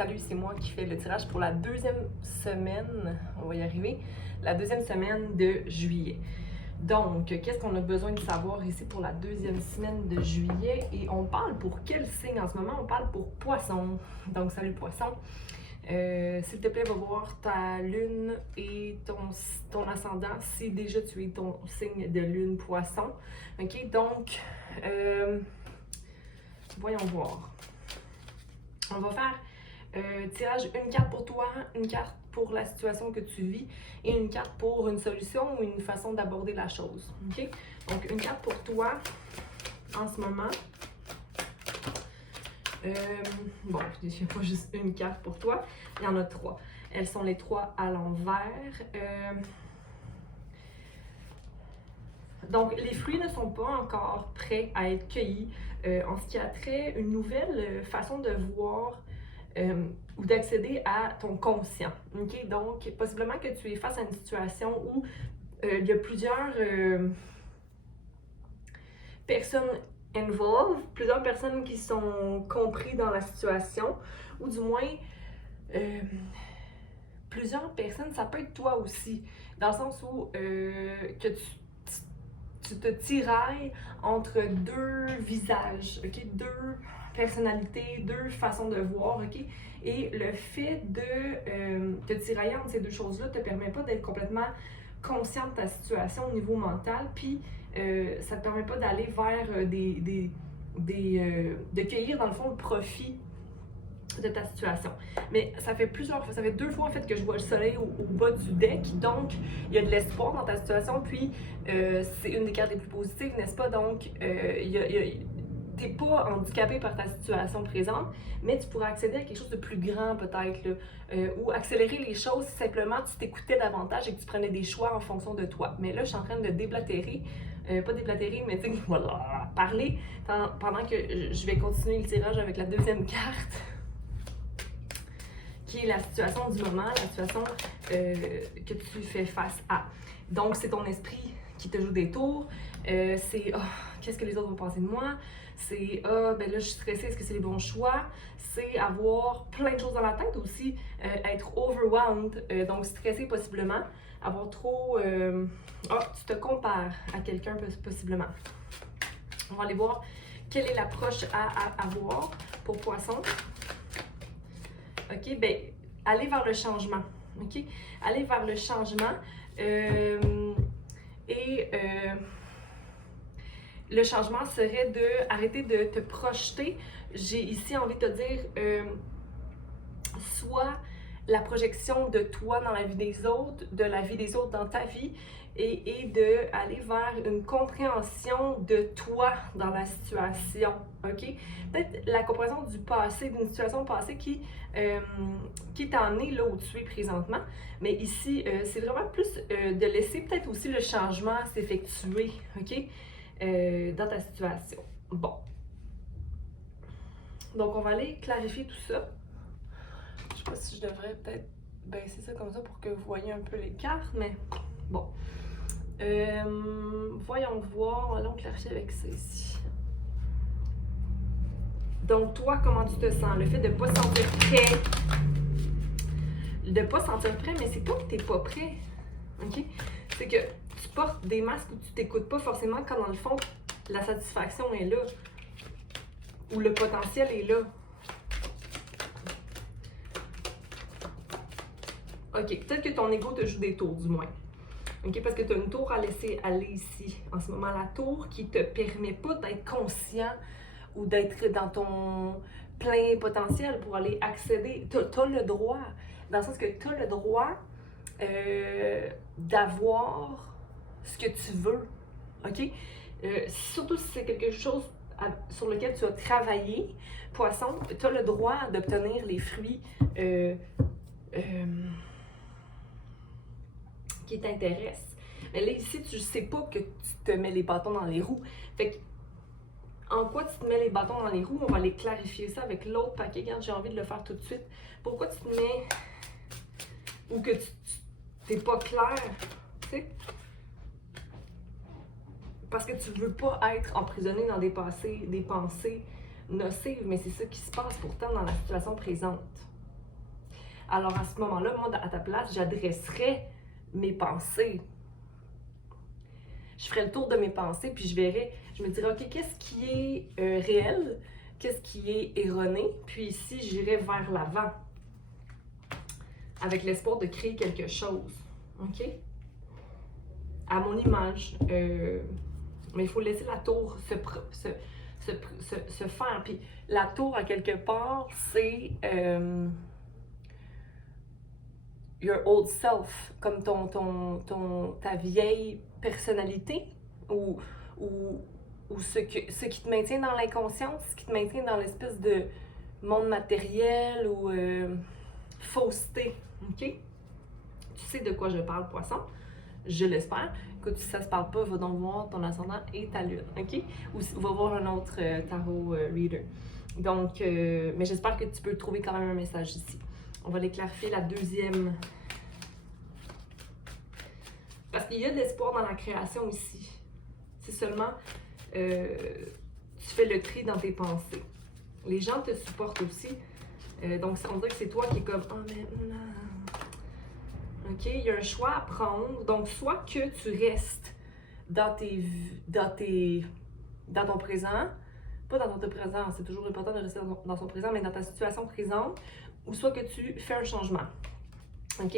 Salut, c'est moi qui fais le tirage pour la deuxième semaine, on va y arriver, la deuxième semaine de juillet. Donc, qu'est-ce qu'on a besoin de savoir ici pour la deuxième semaine de juillet? Et on parle pour quel signe en ce moment? On parle pour Poisson. Donc, salut Poisson. S'il te plaît, va voir ta lune et ton ascendant si déjà tu es ton signe de lune Poisson. Ok, donc, voyons voir. On va faire tirage une carte pour toi, une carte pour la situation que tu vis et une carte pour une solution ou une façon d'aborder la chose. Ok? Donc, une carte pour toi en ce moment. Bon, je n'ai pas juste une carte pour toi, il y en a trois. Elles sont les trois à l'envers. Donc, les fruits ne sont pas encore prêts à être cueillis. En ce qui a trait une nouvelle façon de voir ou d'accéder à ton conscient. Okay? Donc, possiblement que tu es face à une situation où il y a plusieurs personnes involved, plusieurs personnes qui sont comprises dans la situation, ou du moins plusieurs personnes, ça peut être toi aussi, dans le sens où que tu te tirailles entre deux visages, ok? Deux personnalités, deux façons de voir, ok? Et le fait de te tirailler entre ces deux choses-là te permet pas d'être complètement conscient de ta situation au niveau mental, puis ça te permet pas d'aller vers de cueillir dans le fond le profit de ta situation. Mais ça fait deux fois en fait que je vois le soleil au bas du deck, donc il y a de l'espoir dans ta situation, puis c'est une des cartes les plus positives, n'est-ce pas? Donc t'es pas handicapé par ta situation présente, mais tu pourrais accéder à quelque chose de plus grand peut-être, ou accélérer les choses si simplement tu t'écoutais davantage et que tu prenais des choix en fonction de toi. Mais là, je suis en train de déblatérer, pas déblatérer, mais tu sais, voilà, parler pendant que je vais continuer le tirage avec la deuxième carte, qui est la situation du moment, la situation que tu fais face à. Donc, c'est ton esprit qui te joue des tours. C'est qu'est-ce que les autres vont penser de moi? C'est ben là, je suis stressée, est-ce que c'est les bons choix? C'est avoir plein de choses dans la tête aussi, être overwhelmed, donc stressé possiblement, avoir trop. Tu te compares à quelqu'un possiblement. On va aller voir quelle est l'approche à avoir pour Poisson. OK, ben, aller vers le changement. OK? Aller vers le changement. Le changement serait de arrêter de te projeter. J'ai ici envie de te dire, soit la projection de toi dans la vie des autres, de la vie des autres dans ta vie, et d'aller vers une compréhension de toi dans la situation, ok? Peut-être la compréhension du passé, d'une situation passée qui t'en est là où tu es présentement, mais ici, c'est vraiment plus de laisser peut-être aussi le changement s'effectuer, ok? Dans ta situation. Bon. Donc, on va aller clarifier tout ça. Je sais pas si je devrais peut-être baisser ça comme ça pour que vous voyez un peu les cartes, mais bon. Voyons voir, allons clarifier avec ça ici. Donc, toi, comment tu te sens? Le fait de ne pas se sentir prêt. De ne pas se sentir prêt, mais c'est pas que tu n'es pas prêt. OK? C'est que tu portes des masques où tu t'écoutes pas forcément quand, dans le fond, la satisfaction est là. Ou le potentiel est là. OK, peut-être que ton ego te joue des tours, du moins. OK, parce que tu as une tour à laisser aller ici. En ce moment, la tour qui te permet pas d'être conscient ou d'être dans ton plein potentiel pour aller accéder. Tu as le droit, dans le sens que tu as le droit d'avoir ce que tu veux. OK? Surtout si c'est quelque chose sur lequel tu as travaillé, Poisson, tu as le droit d'obtenir les fruits qui t'intéressent. Mais là, ici, tu ne sais pas que tu te mets les bâtons dans les roues. Fait que, en quoi tu te mets les bâtons dans les roues? On va aller clarifier ça avec l'autre paquet. Regarde, j'ai envie de le faire tout de suite. Pourquoi tu te mets... ou que tu n'es pas clair, tu sais? Parce que tu ne veux pas être emprisonné dans des pensées nocives, mais c'est ça qui se passe pourtant dans la situation présente. Alors à ce moment-là, moi, à ta place, j'adresserais mes pensées. Je ferais le tour de mes pensées, puis je verrais, je me dirais, OK, qu'est-ce qui est réel? Qu'est-ce qui est erroné? Puis ici, j'irais vers l'avant, avec l'espoir de créer quelque chose. OK? À mon image. Mais il faut laisser la tour se faire. Puis la tour, à quelque part, c'est your old self, comme ta vieille personnalité ou, ce qui te maintient dans l'inconscience, ce qui te maintient dans l'espèce de monde matériel ou fausseté. OK? Tu sais de quoi je parle, poisson? Je l'espère. Écoute, si ça se parle pas, va donc voir ton ascendant et ta lune, OK? Ou va voir un autre tarot reader. Donc, mais j'espère que tu peux trouver quand même un message ici. On va aller clarifier la deuxième. Parce qu'il y a de l'espoir dans la création ici. C'est seulement, tu fais le tri dans tes pensées. Les gens te supportent aussi. Donc, on dirait que c'est toi qui est comme, oh, mais non. OK? Il y a un choix à prendre. Donc, soit que tu restes dans ton présent, pas dans ton présent, c'est toujours important de rester dans son présent, mais dans ta situation présente, ou soit que tu fais un changement. OK?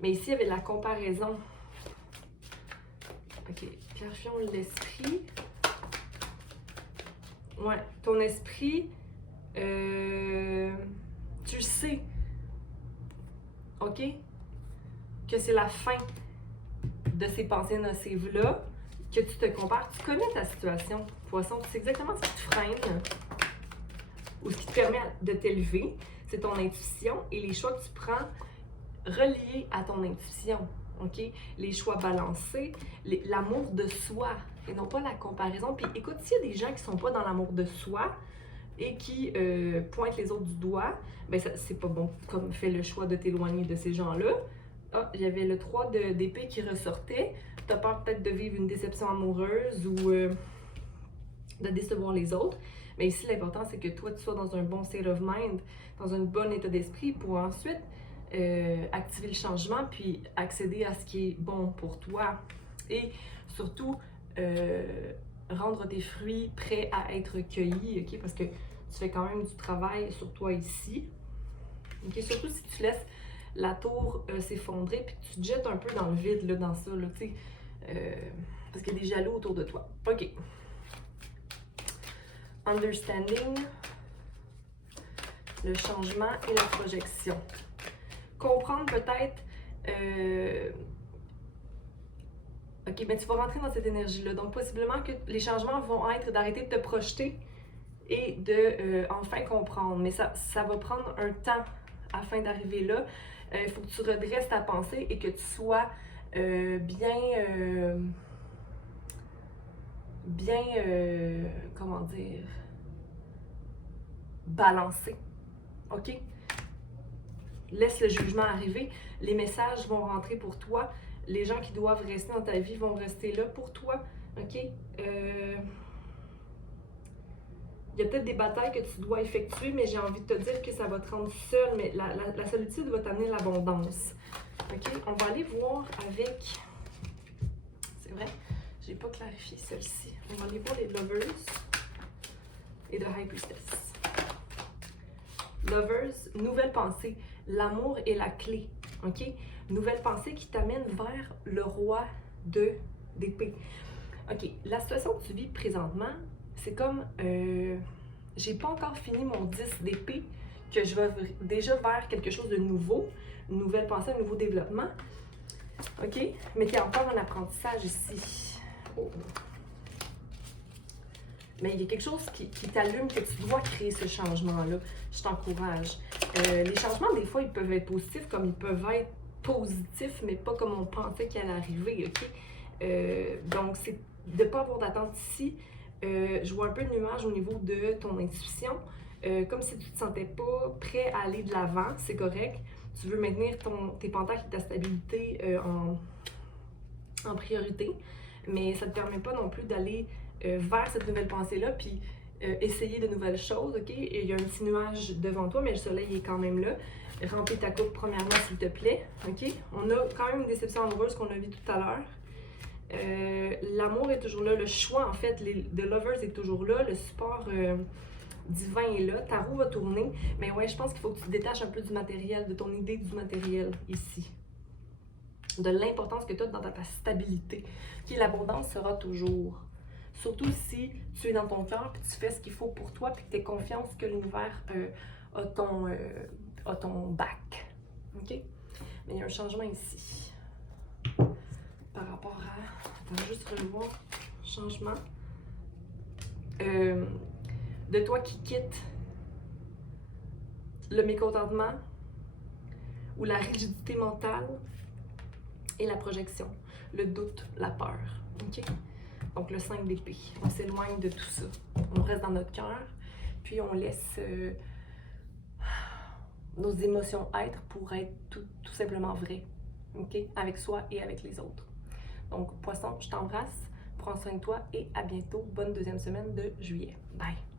Mais ici, il y avait de la comparaison. OK. Clarifions l'esprit. Ouais. Ton esprit, tu le sais. OK? Que c'est la fin de ces pensées nocives-là, que tu te compares. Tu connais ta situation, poisson. Tu sais exactement ce qui te freine ou ce qui te permet de t'élever. C'est ton intuition et les choix que tu prends reliés à ton intuition. OK? Les choix balancés, l'amour de soi et non pas la comparaison. Puis écoute, s'il y a des gens qui ne sont pas dans l'amour de soi et qui pointent les autres du doigt, ben c'est pas bon. Comme fais le choix de t'éloigner de ces gens-là. Ah, j'avais le 3 d'épée qui ressortait. Tu as peur peut-être de vivre une déception amoureuse ou de décevoir les autres. Mais ici, l'important, c'est que toi, tu sois dans un bon state of mind, dans un bon état d'esprit pour ensuite activer le changement puis accéder à ce qui est bon pour toi. Et surtout, rendre tes fruits prêts à être cueillis, OK? Parce que tu fais quand même du travail sur toi ici. OK? Surtout si tu laisses la tour s'effondrer puis tu te jettes un peu dans le vide, là, dans ça, là, tu sais. Parce qu'il y a des jaloux autour de toi. OK. Understanding, le changement et la projection. Comprendre peut-être... OK, ben tu vas rentrer dans cette énergie-là. Donc, possiblement que les changements vont être d'arrêter de te projeter et de enfin comprendre. Mais ça va prendre un temps afin d'arriver là. Il faut que tu redresses ta pensée et que tu sois comment dire, balancé. OK? Laisse le jugement arriver. Les messages vont rentrer pour toi. Les gens qui doivent rester dans ta vie vont rester là pour toi. OK? Il y a peut-être des batailles que tu dois effectuer, mais j'ai envie de te dire que ça va te rendre seul. Mais la solitude va t'amener l'abondance. OK? On va aller voir avec... C'est vrai, j'ai pas clarifié celle-ci. On va aller voir les Lovers et The High Priestess. Lovers, nouvelle pensée. L'amour est la clé. OK? Nouvelle pensée qui t'amène vers le roi d'épée. OK, la situation que tu vis présentement, c'est comme, j'ai pas encore fini mon 10 d'épée, que je vais déjà vers quelque chose de nouveau, une nouvelle pensée, un nouveau développement. OK? Mais qu'il y a encore un apprentissage ici. Oh. Mais il y a quelque chose qui t'allume, que tu dois créer ce changement-là. Je t'encourage. Les changements, des fois, ils peuvent être positifs comme ils peuvent être positifs, mais pas comme on pensait qu'il allait arriver, OK? Donc, c'est de ne pas avoir d'attente ici. Je vois un peu de nuage au niveau de ton intuition, comme si tu ne te sentais pas prêt à aller de l'avant, c'est correct. Tu veux maintenir tes pentacles et ta stabilité en priorité, mais ça ne te permet pas non plus d'aller vers cette nouvelle pensée-là, puis essayer de nouvelles choses, ok? Et il y a un petit nuage devant toi, mais le soleil est quand même là. Remplis ta coupe premièrement, s'il te plaît, ok? On a quand même une déception amoureuse qu'on a vue tout à l'heure. L'amour est toujours là, le choix, en fait, de Lovers est toujours là, le support divin est là, ta roue va tourner, mais ouais, je pense qu'il faut que tu te détaches un peu du matériel, de ton idée du matériel ici. De l'importance que tu as dans ta stabilité. Okay, l'abondance sera toujours. Surtout si tu es dans ton cœur, puis tu fais ce qu'il faut pour toi, puis que tu as confiance que l'univers a ton back. OK? Mais il y a un changement ici. Par rapport à... Attends, juste revoir. Changement. De toi qui quitte le mécontentement ou la rigidité mentale et la projection, le doute, la peur. OK? Donc le 5 d'épée. On s'éloigne de tout ça. On reste dans notre cœur, puis on laisse nos émotions être pour être tout simplement vraies. OK? Avec soi et avec les autres. Donc, Poisson, je t'embrasse, prends soin de toi et à bientôt. Bonne deuxième semaine de juillet. Bye!